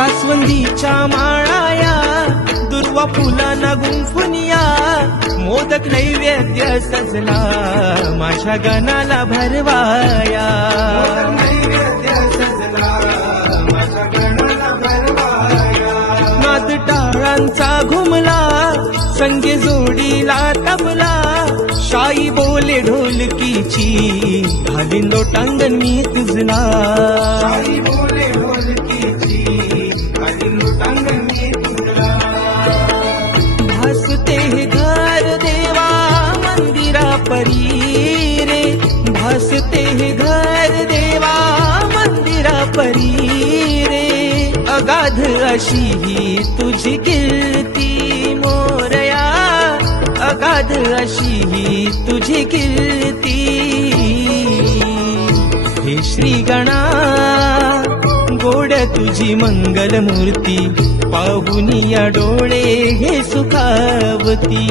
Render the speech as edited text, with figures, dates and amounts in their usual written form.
जास्वंदीच्या माळाया दुर्वा फुलांना गुंफुनिया मोदक नैवेद्य सजला माझ्या गणाला भरवाया नाद टाळांचा घुमला संगे जोडीला तबला शाई बोले ढोलकीची घालीन लोटांगण मी तुझला भासते हे घर देवा मंदिरा परी रे भासते हे घर देवा मंदिरा परी रे अगाध अशी ही तुझी कीर्ती मोरया अगाध अशी ही तुझी कीर्ती हे श्री गणा गोड तुझी मंगल मूर्ती पाहुनिया डोळे हे सुखावती